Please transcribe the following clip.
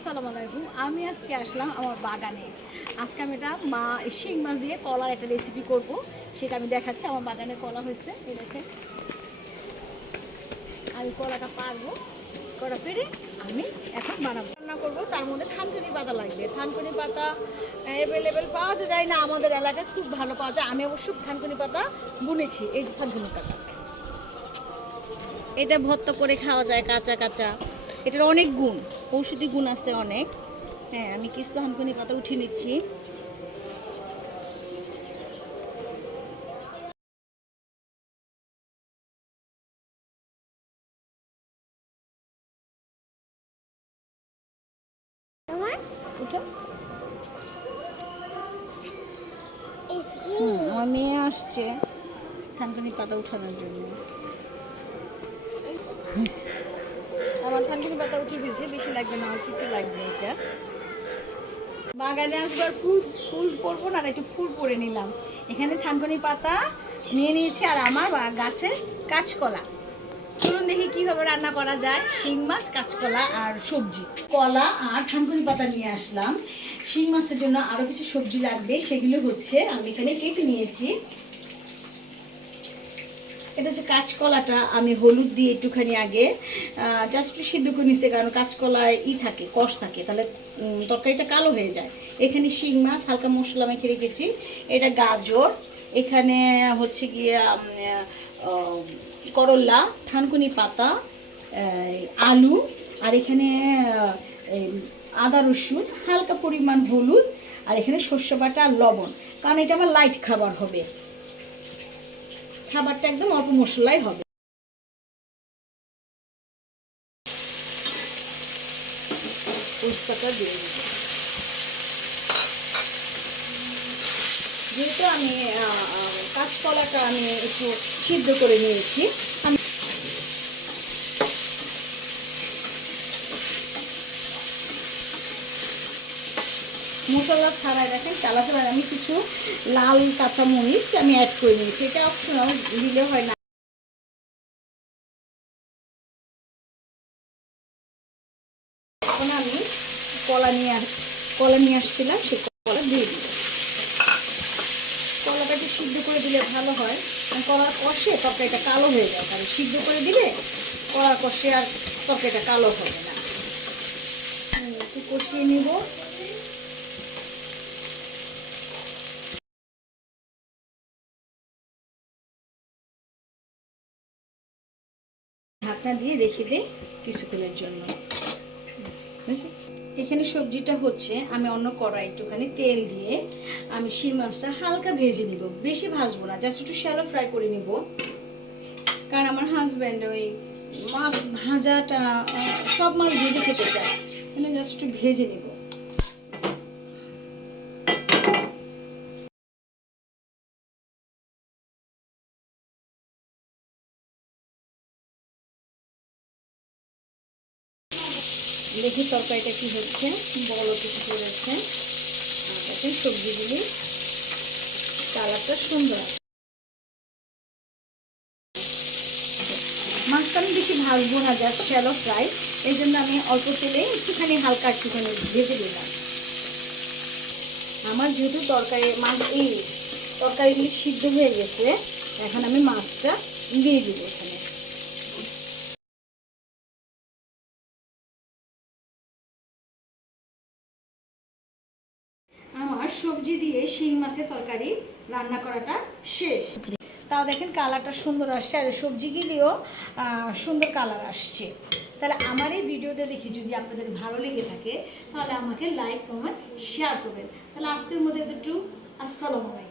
আসসালামু আলাইকুম। আমি আজকে আসলাম আমার বাগানে। আজকে আমি এটা শিং মাছ দিয়ে কলার একটা রেসিপি করব, সেটা আমি দেখাচ্ছি। আমার বাগানে কলা হয়েছে, এই দেখেন। আমি কলাটা পারবো, কলা পেরে আমি এখন বানাবো, রান্না করবো। তার মধ্যে থানকুনি পাতা লাগবে। থানকুনি পাতা অ্যাভেলেবেল পাওয়া যায় না, আমাদের এলাকায় খুব ভালো পাওয়া যায়। আমি অবশ্য থানকুনি পাতা বুনেছি। এই যে থানকুনি পাতা, এটা ভর্তা করে খাওয়া যায় কাঁচা কাঁচা। এটার অনেক গুণ, ঔষধি গুণ আছে অনেক। হ্যাঁ, আমি কিছু থানকুনি পাতা উঠিয়ে নিচ্ছি। আমার মেয়ে আসছে থানকুনি পাতা উঠানোর জন্য। আমার থানকুনি পাতা উঠিয়ে দিয়েছে, বেশি লাগবে না, অল্প একটু লাগবে। এটা বাগানে আসবার ফুল ফুল পরবো না, একটু ফুল পরে নিলাম। এখানে থানকুনি পাতা নিয়ে নিয়েছি, আর আমার গাছের কাঁচকলা। চলুন দেখি কিভাবে রান্না করা যায় শিং মাছ, কাঁচকলা আর সবজি। কলা আর থানকুনি পাতা নিয়ে আসলাম। শিং মাছের জন্য আরও কিছু সবজি লাগবে, সেগুলো হচ্ছে আমি এখানে কেটে নিয়েছি। এটা হচ্ছে কাঁচকলাটা আমি হলুদ দিয়ে একটুখানি আগে জাস্ট একটু সিদ্ধ করে নিচ্ছে, কারণ কাঁচকলায় থাকে, কষ থাকে, তাহলে তরকারিটা কালো হয়ে যায়। এখানে শিং মাছ হালকা মশলা মেখে রেখেছি। এটা গাজর, এখানে হচ্ছে গিয়ে করলা, থানকুনি পাতা, আলু, আর এখানে আদা রসুন, হালকা পরিমাণ হলুদ, আর এখানে সর্ষে বাটা আর লবণ, কারণ এটা আমার লাইট খাবার হবে। খাবারটা একদম অল্প মশলাই হবে। পোস্তটা দিয়ে দেব। যেহেতু আমি কাঁচকলাটা আমি একটু সিদ্ধ করে নিয়েছি, আমি মশলা ছাড়াই দেখেন চালা ছাড়া আমি কিছু লাল কাঁচামরিচ আমি অ্যাড করে নিয়েছি। এটা অপশনাল, দিলে হয় না। এখন আমি কলা নিয়ে আসছিলাম, সে কলা দিয়ে দিই। কলাটা একটু সিদ্ধ করে দিলে ভালো হয়, কারণ কলার কষে তরকারিটা কালো হয়ে যায়। কারণ সিদ্ধ করে দিলে কলার কষে আর তরকারিটা কালো হবে না। একটু কষিয়ে নিব। ঢাকনা দিয়ে রেখে দিই কিছুক্ষণের জন্য। এখানে সবজিটা হচ্ছে, আমি অন্য কড়াই একটুখানি তেল দিয়ে আমি শিং মাছটা হালকা ভেজে নিব, বেশি ভাজবো না, জাস্ট একটু শ্যালো ফ্রাই করে নিব। কারণ আমার হাজব্যান্ড ওই মাছ ভাজাটা সব মাছ ভেজে খেতে চায়, এখানে জাস্ট একটু ভেজে নিব। দেখি তরকারিটা কি হচ্ছে, বড় কিছু করেছে। দেখেন সবজিগুলি কালারটা সুন্দর। মাছটা আমি বেশি ভাজবো না, জাস্ট শ্যালো ফ্রাই, এই জন্য আমি অল্প তেলে একটুখানি হালকা একটুখানি ভেজে দিলাম। আমার যেহেতু তরকারিগুলি সিদ্ধ হয়ে গেছে, এখন আমি মাছটা দিয়ে দিব এখানে। আমার সবজি দিয়ে শিং মাছের তরকারি রান্না করাটা শেষ। তাও দেখেন কালারটা সুন্দর আসছে, আর সবজিগুলিও সুন্দর কালার আসছে। তাহলে আমার এই ভিডিওটা দেখে যদি আপনাদের ভালো লেগে থাকে, তাহলে আমাকে লাইক, কমেন্ট, শেয়ার করবেন। তাহলে আজকের মধ্যে একটু আসসালামু আলাইকুম।